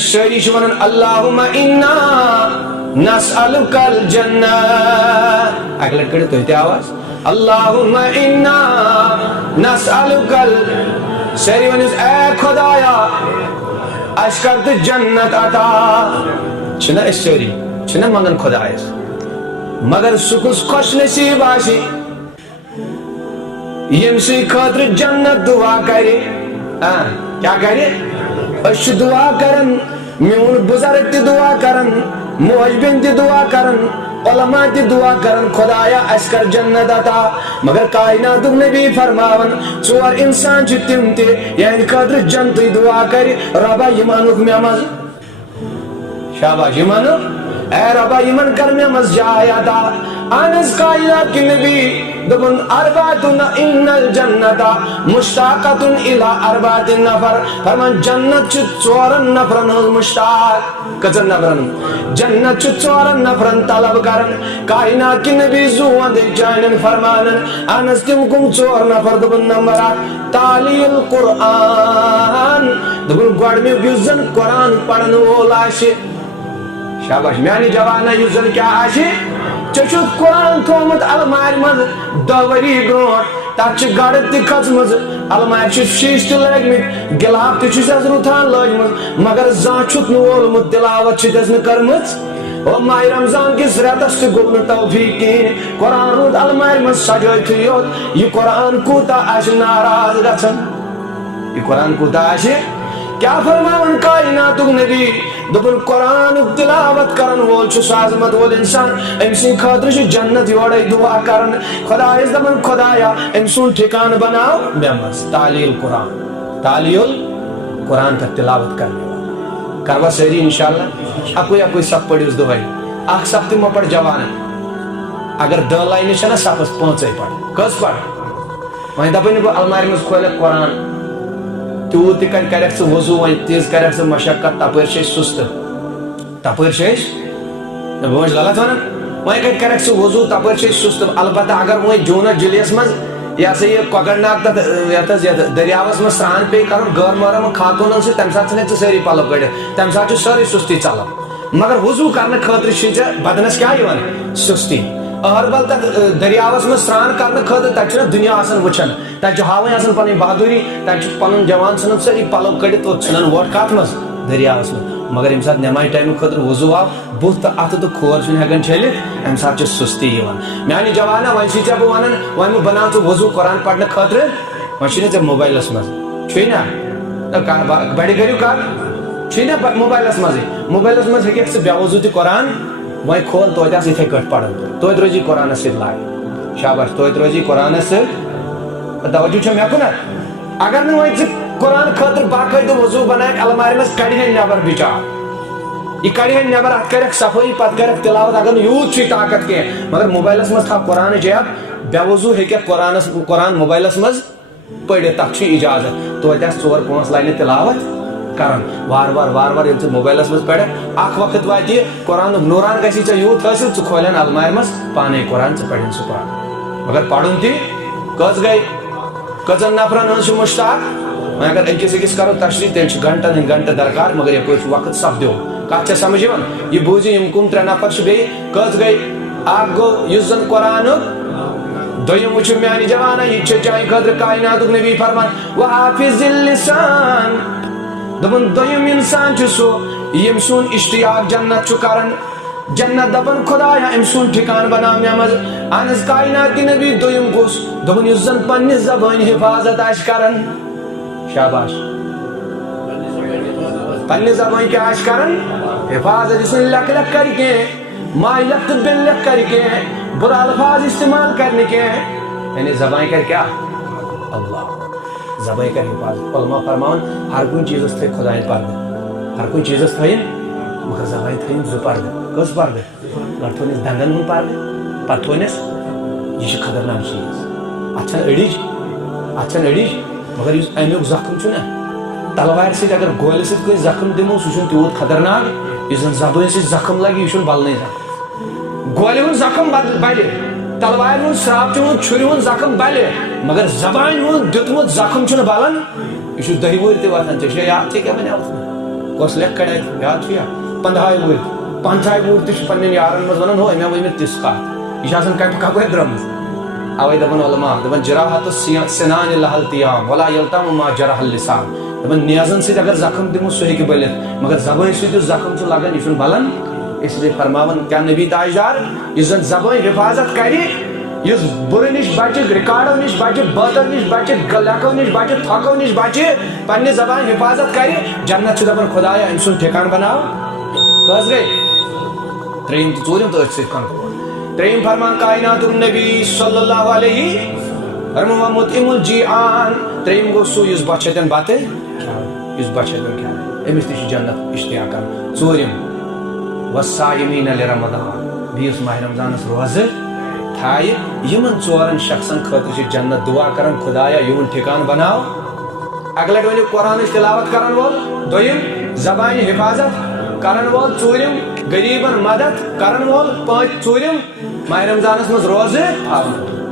سٲری چھِ وَنان اللہُمَّ اِنَّا نَسْأَلُكَ الْجَنَّةَ. اَکہِ لَٹہِ کٔڑِو تُہۍ تہِ آواز. اللہُمَّ اِنَّا نَسْأَلُكَ سٲری ؤنِو اے خۄدایا اَسہِ کر تہٕ جنت عطا. چھِنہ أسۍ سٲری چھِنہ منٛگان خۄدایَس مگر سُہ کُس خۄش نصیٖب آسہِ ییٚمہِ سٕنٛدِ خٲطرٕ جنت دُعا کرِ. کیٛاہ کرِ؟ أسۍ چھِ دُعا کران, میون بُزرگ تہِ دُعا کران, موج بیٚنہِ تہِ دُعا کران, علما تہِ دُعا کران خۄدایا اَسہِ کر جنت عطا. مگر کایناتُک نبی فرماوان ژور اِنسان چھِ تِم تہِ یِہنٛدِ خٲطرٕ جنتٕے دُعا کرِ رۄبا یِم اَنُکھ مےٚ منٛز. شاباش, یِم اَنُکھ اے رۄبا یِمن کر مےٚ منٛز جاے عطا. اہن حظ کاینات کہِ نبی دوٚپُن اربعتُن اِنَّ الجنة مشتاقۃ الی اربعۃ نفر. فرمان جنت چھِ ژورن نفرن ہٕنٛز مشتاق. کٔژن نفرن؟ جنت چھِ ژورن نفرن طلب کران. کاینات کہِ نبی زو اندٕے چانٮ۪ن فرمانن اہن حظ تِم کُم ژور نفر؟ دوٚپُن نمبر اکھ تالی القرآن. دوٚپُن گۄڈٕنیُک یُس زن قرآن پرن وول آسہِ. شاباش, میانہِ جوانا یُس زن کیٛاہ آسہِ ژےٚ چھُتھ قرآن تھومُت المارِ منٛز 10 ؤری برونٛٹھ, تتھ چھِ گڑٕ تہِ کھٔژمٕژ, المارِ چھِ شیٖشہٕ تہِ لٲگمٕتۍ, گِلاف تہِ چھُس رُتھان لٲجمٕژ, مگر زانٛہہ چھُتھ نہٕ وولمُت تِلاوت چھِتھس نہٕ کٔرمٕژ. او ماہِ رمضان کِس رٮ۪تس تہِ گوٚو نہٕ توفیٖق کِہیٖنۍ, قرآن روٗد المارِ منٛز سجٲیتھٕے یوت. یہِ قرآن کوٗتاہ آسہِ ناراض گژھان, یہِ قرآن کوٗتاہ آسہِ. کیٛاہ فرماوان کایناتُک نبی دوٚپُن قرآنُک تِلاوت کرن وول چھُ سُہ عظمت وول اِنسان, أمۍ سٕنٛدِ خٲطرٕ چھُ جنت یورے دُعا کران. خۄدایس دپان خۄدایا أمۍ سُنٛد ٹھِکانہٕ بناو مےٚ منٛز. تالی القرآن, تالی القرآن تتھ تِلاوت کرنہٕ وول. کروا سٲری انشاءاللہ. اکُے اکُے صف پٔرِوُس دۄہے. اکھ صف تہِ مہ پَر جوانن. اگر 10 لاینہٕ چھےٚ نا صفس 5 پَر. کٔژ پَر؟ وۄنۍ دپٲنی بہٕ المارِ منٛز کھولکھ قرآن, تیوٗت تہِ کتہِ کرکھ ژٕ وضوٗ, وۄنۍ تیٖژ کرکھ ژٕ مشقت, تپٲرۍ چھِ أسۍ سُستہٕ, تپٲرۍ چھِ أسۍ, بہٕ ما چھُس غلط ونان, وۄنۍ کتہِ کرکھ ژٕ وضوٗ, تپٲرۍ چھِ أسۍ سُستہٕ. البتہ اگر وۄنۍ جوٗنس جُلیَس منٛز یہِ ہسا یہِ کۄکر ناگ تتھ یتھ حظ یتھ دٔریاوس منٛز سرٛان پیٚیہِ کرُن غٲر محرم خاتوٗنن سۭتۍ, تمہِ ساتہٕ ژھٕنکھ ژٕ سٲری پلو کٔڑِتھ, تمہِ ساتہٕ چھُ سٲرٕے سُستی ژلان. مگر وضوٗ کرنہٕ خٲطرٕ چھُے ژےٚ بدنس کیٛاہ یِوان؟ سُستی. أہربل تتھ دٔریاوس منٛز سرٛان کرنہٕ خٲطرٕ تتہِ چھُنہ دُنیا آسان وٕچھان, تتہِ چھُ ہاوٕنۍ آسان پنٕنۍ بہادوٗری, تتہِ چھُ پنُن جوان ژھٕنان سٲری پلو کٔڑِتھ اور ژھٕنان ووٹ کتھ منٛز؟ دٔریاوس منٛز. مگر ییٚمہِ ساتہٕ نٮ۪مازِ ٹایمہٕ خٲطرٕ وضوٗ آو, بُتھ تہٕ اَتھٕ تہٕ کھور چھُنہٕ ہٮ۪کان چھٔلِتھ, امہِ ساتہٕ چھِ سُستی یِوان. میانہِ جوانا وۄنۍ چھُے ژےٚ بہٕ ونان, وۄنۍ مہ بناو ژٕ وضوٗ قرآن پرنہٕ خٲطرٕ, وۄنۍ چھُے نہ ژےٚ موبایلس منٛز, چھُے نا بڑِ کٔرِو کتھ, چھُے نا موبایلس منٛزٕے. موبایلس منٛز ہیٚککھ ژٕ بے وضوٗ تہِ قرآن, وۄنۍ کھول توتہِ آس یِتھے کٲٹھۍ پران, توتہِ روزی قرآنس سۭتۍ لاے. شاباش, توتہِ روزی قرآنس سۭتۍ. توجہ چھا مےٚ کُنتھ؟ اگر نہٕ وۄنۍ ژٕ قرآن خٲطرٕ باقٲعدٕ وضوٗ بنایکھ المارِ منٛز, کڑِہن نٮ۪بر بِچار, یہِ کڑِہن نٮ۪بر, اتھ کرکھ صفٲیی, پتہٕ کرکھ تِلاوت. اگر نہٕ یوٗت چھُے طاقت کینٛہہ, مگر موبایلس منٛز تھاو قرآنٕچ ایپ, بے وضوٗ ہیٚککھ قرآن موبایلس منٛز پٔرِتھ, تتھ چھُ اِجازت. توتہِ آسہِ 4-5 لاینہٕ تِلاوت کران. وارٕ وارٕ ییٚلہِ ژٕ موبایلس منٛز پرکھ, اکھ وقت واتہِ یہِ قرآنُک نوٗران گژھی ژےٚ یوٗت حٲصِل, ژٕ کھولن المارِ منٛز پانے قرآن, ژٕ پرن سُہ قرآن. مگر پرُن تہِ کٔژ گٔے, کٔژن نفرن ہٕنٛز چھِ مشتاق. وۄنۍ اگر أکِس کرو تشریح, تیٚلہِ چھِ گنٹن ہٕنٛدۍ گنٹہٕ درکار, مگر یپٲرۍ چھُ وقت سپدیو. کتھ چھےٚ سمجھ یِوان؟ یہِ بوٗزِو, یِم کُم 3 نفر چھِ بیٚیہِ, کٔژ گٔے؟ اکھ گوٚو یُس زن قرآنُک, دوٚیِم وٕچھِو میانہِ جوانا, یہِ چھِ چانہِ خٲطرٕ کایناتُک نبی فرمان وحافظ اللسان. دوٚپُن دوٚیِم انسان چھُ سُہ ییٚمۍ سُنٛد اشتیاق جنت چھُ کران. جنت دپان خۄدایا أمۍ سُنٛد ٹھِکانہٕ بناو مےٚ منٛز. اہن حظ کاینات کہِ نبی دوٚیِم کُس؟ دوٚپُن یُس زن پننہِ زبٲنۍ حفاظت آسہِ کران. شاباش, پننہِ زبٲنۍ کیٛاہ آسہِ کران؟ حفاظت. یُس نہٕ لیکھ لیکھ کرِ کینٛہہ, ماے لیکھ تہٕ بِن لیکھ کرِ کینٛہہ, بُرٕ الفاظ استعمال کرِ نہٕ کینٛہہ, یعنی زبانہِ کرِ کیٛاہ؟ اللہ, زبٲنۍ کرِ حفاظت. علما فرماوان ہر کُنہِ چیٖزس تھٲیِو خۄدایَن پردٕ, ہر کُنہِ چیٖزس تھٲیِن, مگر زبانہِ تھٲیِن 2 پردٕ. کٔژ پردٕ؟ گۄڈٕ تھوونَس دنٛدن ہُنٛد پردٕ, پتہٕ تھوونَس, یہِ چھُ خطرناک چیٖز. اتھ چھنہٕ أڑِج, مگر یُس امیُک زخم چھُ نا, تلوارِ سۭتۍ اگر گولہِ سۭتۍ کٲنٛسہِ زخم دِمو, سُہ چھُنہٕ تیوٗت خطرناک یُس زن زبٲنۍ سۭتۍ زخم لگہِ, یہِ چھُنہٕ بلنٕے زخم. گولہِ ہُنٛد زخم بلہِ, تلوارِ ہُنٛد سراپچہِ ہُنٛد چھُرِ ہُنٛد زخم بلہِ, مگر زبانہِ ہُنٛد دیُتمُت زخم چھُنہٕ بلان. یہِ چھُ 10 وُہٕرۍ تہِ وتھان. ژےٚ چھُیا یاد ژےٚ کیٛاہ وَنیٛاوُتھ مےٚ؟ کس لکھ کڑ یاد چھُ یا 15 وُہٕرۍ 50 وُہٕرۍ تہِ چھِ پننٮ۪ن یارن منٛز ونان ہو مےٚ ؤنۍ مےٚ تِژھ کتھ یہِ چھِ آسان کپہِ کپٲرۍ درٛٲمٕژ اوے دپان علما دپان جراحت السنان لها التیام ولا یلتم ما جرح اللسان دپان نیزن سۭتۍ اگر زخم دِمو سُہ ہیٚکہِ بٔلِتھ مگر زبٲنۍ سۭتۍ یُس زخم چھُ لگان یہِ چھُنہٕ بلان اس لیے فرماون کیا نبی تاجدار یُس زن زبٲنۍ حفاظت کرِ یُس بُرٕ نِش بچہِ رِکاڈو نِش بچہِ بٲتو نِش بچہِ لیکھو نِش بچہِ تھکو نِش بچہِ پننہِ زبانہِ حفاظت کرِ جنت چھُ دپان خدایا أمۍ سُنٛد ٹھِکان بناو کٔژ گٔے ترٛیٚیِم تہٕ ژوٗرِم تہٕ أتھۍ سۭتۍ کنکلوٗڈ ترٛیٚیِم فرمان کائنات النبی صلی اللہ علیہ فرمان مطعم الجیعان ترٛیٚیِم گوٚو سُہ یُس بۄچھِ ہتٮ۪ن بتہٕ کھیٚوان یُس بۄچھِ ہتٮ۪ن کھیٚوان أمِس تہِ چھُ جنت اشتیاق کران ژوٗرِم والصائمین لرمضان بیٚیہِ یُس ماہِ رمضانس روزٕ تھایہِ یِمن ژورن شخصن خٲطرٕ چھِ جنت دعا کران خدایا یِہُنٛد ٹھِکان بناو اکہِ لٹہِ ؤنِو قرآنٕچ تلاوت کرن وول دوٚیِم زبانہِ حفاظت کرن وول ژوٗرِم غریٖبن مدد کرن وول ژوٗرِم ماہِ رمضانس منٛز روزٕ تھاوان